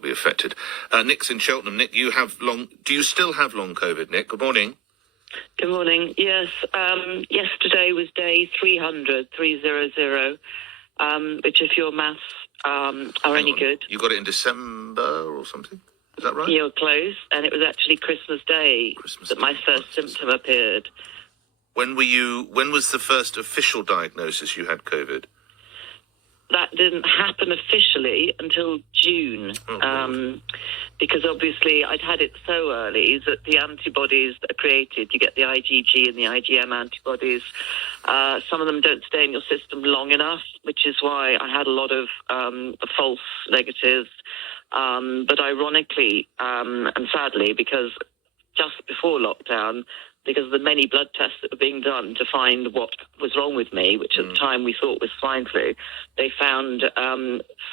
will be affected. Nick's in Cheltenham. Nick, do you still have long COVID, Nick? Good morning. Good morning. Yes, yesterday was day 300, which if your maths are any good. You got it in December or something? Is that right? You're close, and it was actually Christmas Day that my first symptom appeared. When was the first official diagnosis you had COVID? That didn't happen officially until June, because obviously I'd had it so early that the antibodies that are created, you get the IgG and the IgM antibodies, some of them don't stay in your system long enough, which is why I had a lot of false negatives. But ironically and sadly, because just before lockdown, because of the many blood tests that were being done to find what was wrong with me, which at the time we thought was swine flu, they found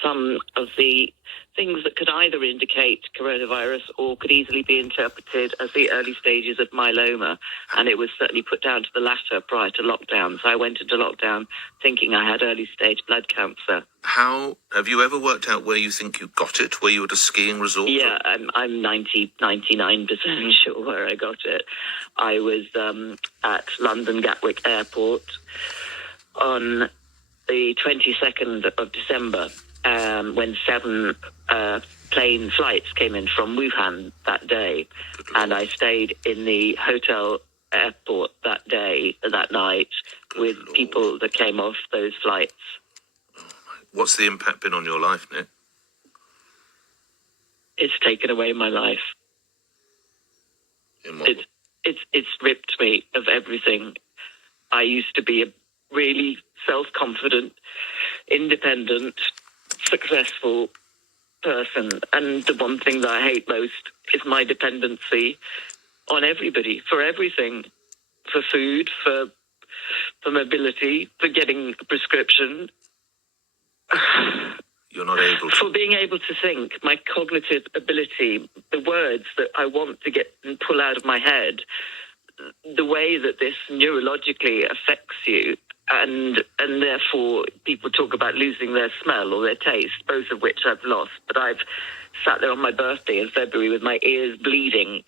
some of the things that could either indicate coronavirus or could easily be interpreted as the early stages of myeloma. And it was certainly put down to the latter prior to lockdown. So I went into lockdown thinking I had early stage blood cancer. Have you ever worked out where you think you got it? Were you at a skiing resort? Yeah, I'm 99% sure where I got it. I was at London Gatwick Airport on the 22nd of December when 7 plane flights came in from Wuhan that day. And I stayed in the hotel airport that night with people that came off those flights. What's the impact been on your life, Nick? It's taken away my life. In what way? It's ripped me of everything. I used to be a really self-confident, independent, successful person. And the one thing that I hate most is my dependency on everybody, for everything, for food, for mobility, for getting a prescription. You're not able to... For being able to think, my cognitive ability, the words that I want to get and pull out of my head, the way that this neurologically affects you, and therefore people talk about losing their smell or their taste, both of which I've lost. But I've sat there on my birthday in February with my ears bleeding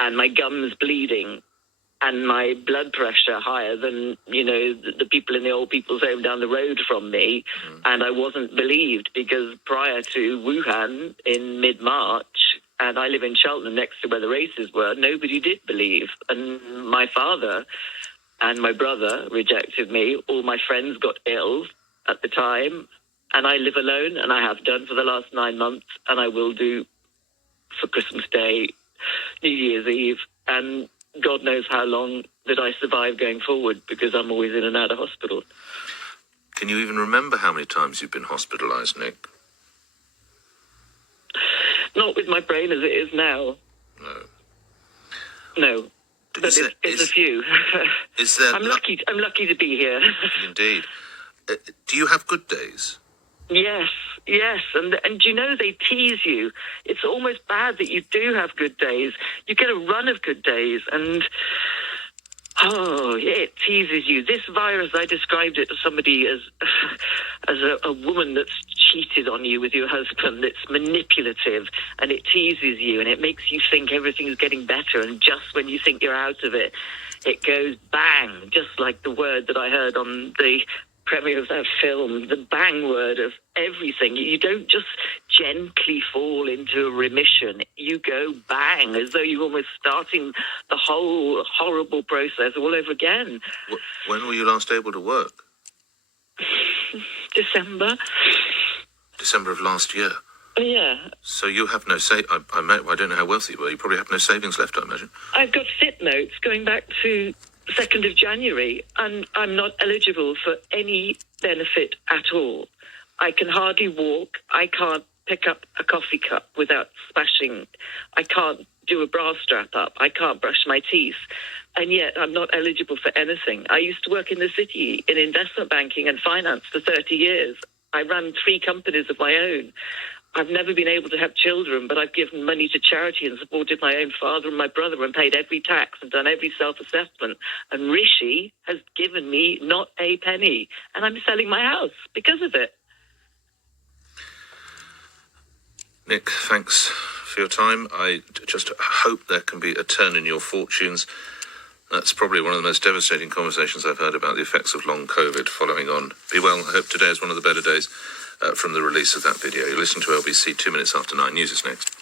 and my gums bleeding and my blood pressure higher than, the people in the old people's home down the road from me. And I wasn't believed because prior to Wuhan in mid-March, and I live in Cheltenham next to where the races were, nobody did believe. And my father and my brother rejected me. All my friends got ill at the time. And I live alone, and I have done for the last 9 months, and I will do for Christmas Day, New Year's Eve, and God knows how long that I survive going forward because I'm always in and out of hospital. Can you even remember how many times you've been hospitalised, Nick? Not with my brain as it is now. No. But it's a few. Is there? I'm lucky to be here. Indeed. Do you have good days? Yes, and they tease you. It's almost bad that you do have good days. You get a run of good days, and it teases you. This virus, I described it to somebody as a woman that's cheated on you with your husband. It's manipulative, and it teases you, and it makes you think everything's getting better, and just when you think you're out of it, it goes bang, just like the word that I heard on the premiere of that film, the bang word of everything. You don't just gently fall into a remission. You go bang, as though you're almost starting the whole horrible process all over again. When were you last able to work? December of last year? Yeah. So you have no I don't know how wealthy you were. You probably have no savings left, I imagine. I've got fit notes going back to 2nd of January, and I'm not eligible for any benefit at all. I can hardly walk. I can't pick up a coffee cup without smashing. I can't do a bra strap up. I can't brush my teeth. And yet I'm not eligible for anything. I used to work in the city in investment banking and finance for 30 years. I ran 3 companies of my own. I've never been able to have children, but I've given money to charity and supported my own father and my brother and paid every tax and done every self-assessment. And Rishi has given me not a penny. And I'm selling my house because of it. Nick, thanks for your time. I just hope there can be a turn in your fortunes. That's probably one of the most devastating conversations I've heard about the effects of long COVID following on. Be well. I hope today is one of the better days from the release of that video. You listen to LBC 2 minutes after 9. News is next.